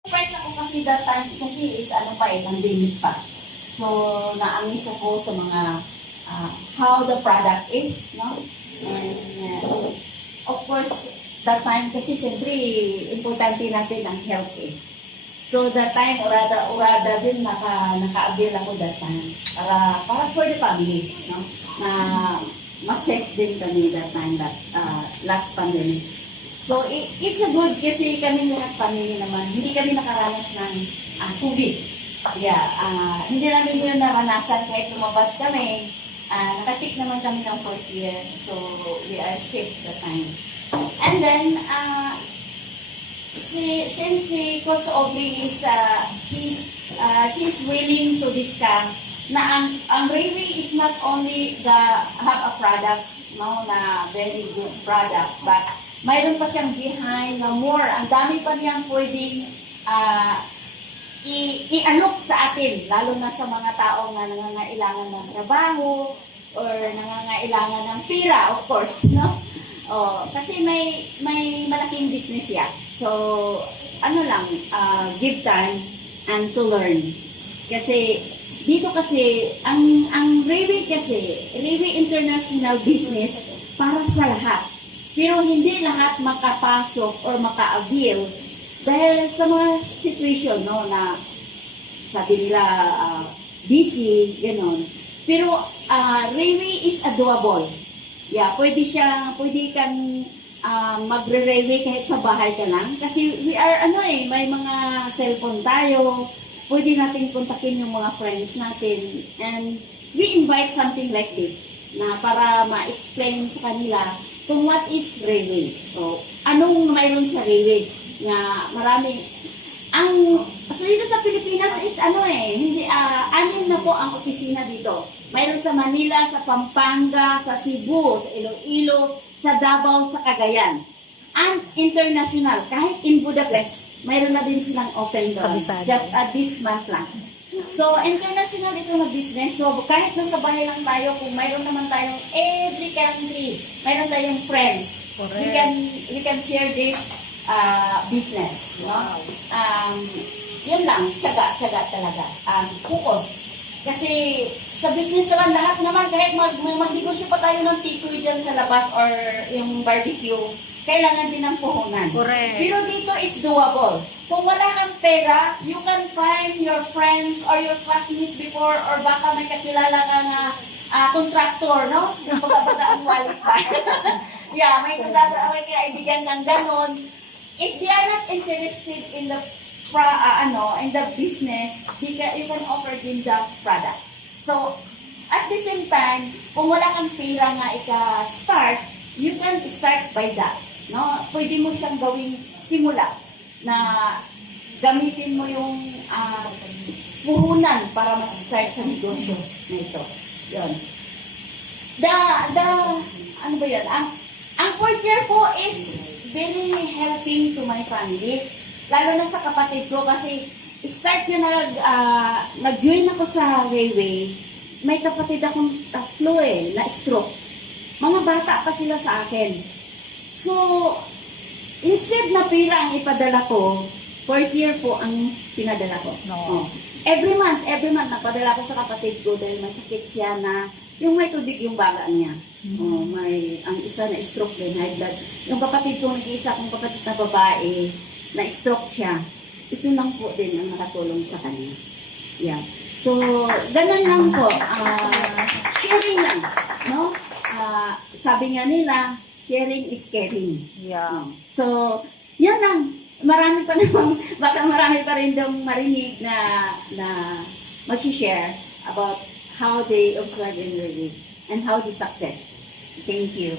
Surprise ako kasi that time, kasi is ano pa pandemic pa. So, na-amaze ako sa mga how the product is, no? And of course, that time kasi siyempre, importante natin ang health eh. So, that time, urada din naka-avail ako that time. Para for the family, no? Na mas-safe din kami that time, that last pandemic. So, it's a good kasi kami lahat family naman. Hindi kami nakaranas ng COVID. Yeah, hindi namin yun naranasan kahit lumabas kami. Nakatik naman kami ng 4th year. So, we are safe that time. And then, since si Coach Aubrey is, she's willing to discuss na ang Railway is not only have a product, no, na very good product, but mayroon pa siyang behind na more. Ang dami pa niyang pwedeng i-alok sa atin, lalo na sa mga taong na nangangailangan ng trabaho or nangangailangan ng pera, of course, no? Kasi may malaking business yan. So, ano lang, give time and to learn. Kasi, dito kasi, ang Railway kasi, Railway International Business para sa lahat. Pero hindi lahat makapasok or maka-avail dahil sa mga situation, no, na sabi nila busy, gano'n. Pero Railway is a doable. Yeah, pwede kang magre-railway kahit sa bahay ka lang. Kasi we are, may mga cellphone tayo. Pwede natin kontakin yung mga friends natin. And we invite something like this na para ma-explain sa kanila kung what is Railway. So, anong mayroon sa Railway na maraming so dito sa Pilipinas is hindi, 6 na po ang opisina dito. Mayroon sa Manila, sa Pampanga, sa Cebu, sa Iloilo, sa Davao, sa Cagayan. And international, kahit in Budapest, mayroon na din silang open doon. Just this month lang. So, international ito na business. So, kahit nasa bahay lang tayo, kung mayroon naman tayong every country, mayroon tayong friends. We can share this business. Wow. Yun lang, tiyaga talaga. Focus. Kasi sa business naman, lahat naman, kahit magnegosyo pa tayo ng tikoy dyan sa labas or yung barbecue, kailangan din ng puhunan. Correct. Pero dito is doable. Kung wala kang pera, you can find your friends or your classmates before or baka may kakilala ka na contractor, no? Yung pagkabata ang wallet pa. Yeah, may kaibigan ng ganon. If they are not interested in the in the business, you can offer them the product. So, at the same time, kung wala kang pera nga ika-start, you can start by that. No? Pwede mo siyang gawing simula na gamitin mo yung puhunan para mag-start sa negosyo na ito. Yun. Ano ba yun? Ang 4th year po is very helping to my family. Lalo na sa kapatid ko kasi start na nag-join ako sa Railway. May kapatid akong 3 na stroke. Mga bata pa sila sa akin. So, instead na pera ang ipadala ko, 4th year po ang pinadala ko. No. Every month napadala ko sa kapatid ko dahil masakit siya na yung may tubig yung baga niya. Ang isa na stroke din, high blood. Yung kapatid ko, nag-iisa kong kapatid na babae, na stroke siya. Ito lang po din ang nakatulong sa kanya. Yeah. So, ganun lang po. Sharing lang. No? Sabi nga nila, sharing is caring. Yeah. So, yan lang. Marami pa namang, baka marami pa rin daw marinig na mag-share about how they observe in Railway and how they success. Thank you.